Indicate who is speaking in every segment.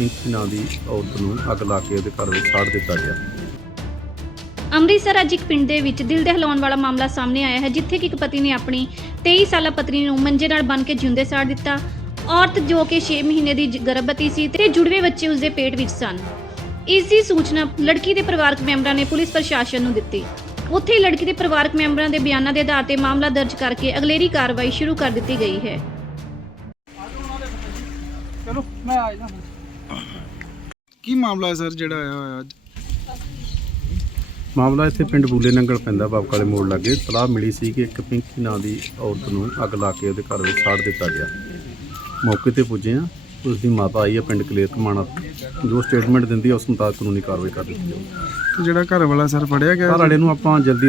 Speaker 1: ਪਿੰਕੀ ਨਾਂ ਦੀ ਔਰਤ ਨੂੰ ਅੱਗ ਲਾ ਕੇ ਉਹਦੇ ਘਰ ਵਿੱਚ ਸਾੜ ਦਿੱਤਾ ਗਿਆ।
Speaker 2: ਅੰਮ੍ਰਿਤਸਰ ਅੱਜ ਇੱਕ ਪਿੰਡ ਦੇ ਵਿੱਚ ਦਿਲ ਦਹਿਲਾਉਣ ਵਾਲਾ ਮਾਮਲਾ ਸਾਹਮਣੇ ਆਇਆ ਹੈ ਜਿੱਥੇ ਕਿ ਇੱਕ ਪਤੀ ਨੇ ਆਪਣੀ 23 ਸਾਲਾ ਪਤਨੀ ਨੂੰ ਮੰਜੇ ਨਾਲ ਬੰਨ੍ਹ ਕੇ ਜਿਉਂਦੇ ਸਾੜ ਦਿੱਤਾ। ਔਰਤ ਜੋ ਕਿ 6 ਮਹੀਨੇ ਦੀ ਜ- ਗਰਭਵਤੀ ਸੀ ਤੇ ਜੁੜਵੇ ਬੱਚੇ ਉਸਦੇ ਪੇਟ ਵਿੱਚ ਸਨ। ਇਸ ਦੀ ਸੂਚਨਾ ਲੜਕੀ ਦੇ ਪਰਿਵਾਰਕ ਮੈਂਬਰਾਂ ਨੇ ਪੁਲਿਸ ਪ੍ਰਸ਼ਾਸਨ ਨੂੰ ਦਿੱਤੀ। ਉੱਥੇ ਹੀ ਲੜਕੀ ਦੇ ਪਰਿਵਾਰਕ ਮੈਂਬਰਾਂ ਦੇ ਬਿਆਨਾਂ ਦੇ ਆਧਾਰ ਤੇ ਮਾਮਲਾ ਦਰਜ ਕਰਕੇ ਅਗਲੇਰੀ ਕਾਰਵਾਈ ਸ਼ੁਰੂ ਕਰ ਦਿੱਤੀ ਗਈ ਹੈ।
Speaker 3: ਚਲੋ ਮੈਂ ਆ ਜਾਣਾ ਕੀ ਮਾਮਲਾ ਹੈ ਸਰ ਜਿਹੜਾ ਆਇਆ ਹੋਇਆ ਅੱਜ?
Speaker 1: ਮਾਮਲਾ ਇੱਥੇ ਪਿੰਡ ਬੂਲੇ ਨੰਗਲ ਪੈਂਦਾ ਬਾਬਕਾ ਦੇ ਮੋੜ ਲਾਗੇ। ਤਲਾਹ ਮਿਲੀ ਸੀ ਕਿ ਇੱਕ ਪਿੰਕੀ ਨਾਂ ਦੀ ਔਰਤ ਨੂੰ ਅੱਗ ਲਾ ਕੇ ਉਹਦੇ ਘਰ ਵਿੱਚ ਸਾੜ ਦਿੱਤਾ ਗਿਆ। ਮੌਕੇ ਤੇ ਪੁੱਜੇ ਆ ਉਸ ਦੀ ਮਾਤਾ ਆਈ ਹੈ ਪਿੰਡ ਕਲੇਰ ਕਮਾਣਾ। ਜੋ ਸਟੇਟਮੈਂਟ ਦਿੰਦੀ ਹੈ ਉਸ ਮੁਤਾਬਕ ਕਾਨੂੰਨੀ ਕਾਰਵਾਈ ਕਰ ਦਿੱਤੀ ਜਾਊਗੀ
Speaker 3: ਤੇ ਜਿਹੜਾ ਘਰ ਵਾਲਾ ਸਰ ਫੜਿਆ ਗਿਆ
Speaker 1: ਘਰ ਵਾਲੇ ਨੂੰ ਆਪਾਂ ਜਲਦੀ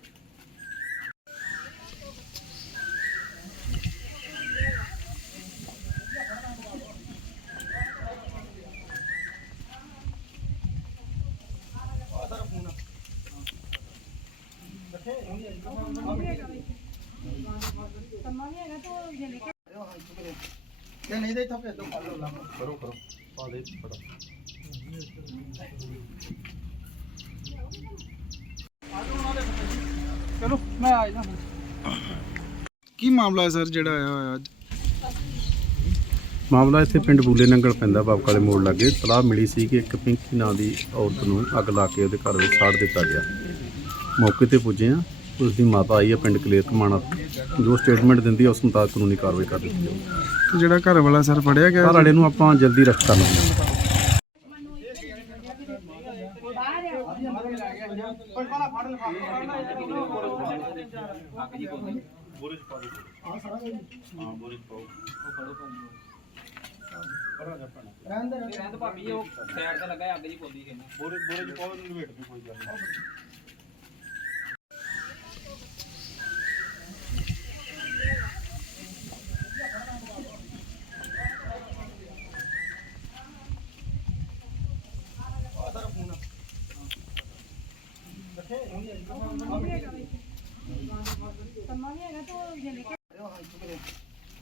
Speaker 4: ਤੇ
Speaker 3: ਨਹੀਂ ਦੇ ਥੱਪੇ ਤੋਂ ਫੜ ਲਾ
Speaker 1: ਕਰੋ ਕਰੋ ਪਾ ਦੇ ਫੜਾ
Speaker 3: ਚਲੋ ਮੈਂ ਆ ਜਾਣਾ ਕੀ ਮਾਮਲਾ ਹੈ ਸਰ ਜਿਹੜਾ ਆਇਆ ਹੋਇਆ ਅੱਜ?
Speaker 1: ਮਾਮਲਾ ਇੱਥੇ ਪਿੰਡ ਬੂਲੇ ਨੰਗਲ ਪੈਂਦਾ ਬਾਬਕਾ ਦੇ ਮੋੜ ਲਾਗੇ। ਤਲਾਹ ਮਿਲੀ ਸੀ ਕਿ ਇੱਕ ਪਿੰਕੀ ਨਾਂ ਦੀ ਔਰਤ ਨੂੰ ਅੱਗ ਲਾ ਕੇ ਉਹਦੇ ਘਰ ਵਿੱਚ ਸਾੜ ਦਿੱਤਾ ਗਿਆ। ਮੌਕੇ ਤੇ ਪੁੱਜੇ ਆ ਉਸ ਦੀ ਮਾਤਾ ਆਈ ਹੈ ਪਿੰਡ ਕਲੇਰ ਕਮਾਣਾ। ਜੋ ਸਟੇਟਮੈਂਟ ਦਿੰਦੀ ਹੈ ਉਸ ਮੁਤਾਬਕ ਕਾਨੂੰਨੀ ਕਾਰਵਾਈ ਕਰ ਦਿੱਤੀ ਜਾਊਗੀ।
Speaker 3: ਤੇ ਜਿਹੜਾ ਘਰ ਵਾਲਾ ਸਰ ਫੜਿਆ ਗਿਆ
Speaker 1: ਘਰ ਵਾਲੇ ਨੂੰ ਆਪਾਂ ਜਲਦੀ ਅਰੈਸਟ ਕਰ ਲਵਾਂਗੇ
Speaker 4: ਰਹਿੰਦ ਭਾਬੀ ਉਹ ਸਾਈਡ ਤੇ ਲੱਗਾ। ਅੱਗ ਜੀ ਪੋਦੀ ਸੀ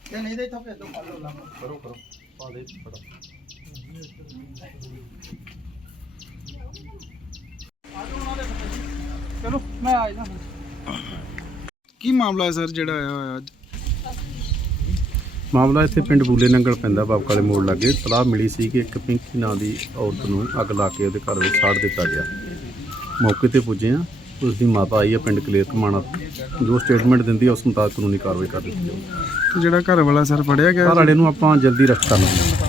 Speaker 3: ਤੇ ਨਹੀਂ ਦੇ ਥੱਪੇ ਤੋਂ ਫੜ ਲਾ
Speaker 1: ਕਰੋ ਕਰੋ ਪਾ ਦੇ ਫੜਾ
Speaker 3: ਚਲੋ ਮੈਂ ਆ ਜਾਣਾ ਕੀ ਮਾਮਲਾ ਹੈ ਸਰ ਜਿਹੜਾ ਆਇਆ ਹੋਇਆ ਅੱਜ?
Speaker 1: ਮਾਮਲਾ ਇੱਥੇ ਪਿੰਡ ਬੂਲੇ ਨੰਗਲ ਪੈਂਦਾ ਬਾਬਕਾ ਦੇ ਮੋੜ ਲਾਗੇ। ਤਲਾਹ ਮਿਲੀ ਸੀ ਕਿ ਇੱਕ ਪਿੰਕੀ ਨਾਂ ਦੀ ਔਰਤ ਨੂੰ ਅੱਗ ਲਾ ਕੇ ਉਹਦੇ ਘਰ ਵਿੱਚ ਸਾੜ ਦਿੱਤਾ ਗਿਆ। ਮੌਕੇ ਤੇ ਪੁੱਜੇ ਆ ਉਸ ਦੀ ਮਾਤਾ ਆਈ ਹੈ ਪਿੰਡ ਕਲੇਰ ਕਮਾਣਾ। ਜੋ ਸਟੇਟਮੈਂਟ ਦਿੰਦੀ ਹੈ ਉਸ ਮੁਤਾਬਕ ਕਾਨੂੰਨੀ ਕਾਰਵਾਈ ਕਰ ਦਿੱਤੀ ਜਾਊਗੀ
Speaker 3: ਤੇ ਜਿਹੜਾ ਘਰ ਵਾਲਾ ਸਰ ਫੜਿਆ ਗਿਆ
Speaker 1: ਘਰ ਵਾਲੇ ਨੂੰ ਆਪਾਂ ਜਲਦੀ ਅਰੈਸਟ ਕਰ ਲਵਾਂਗੇ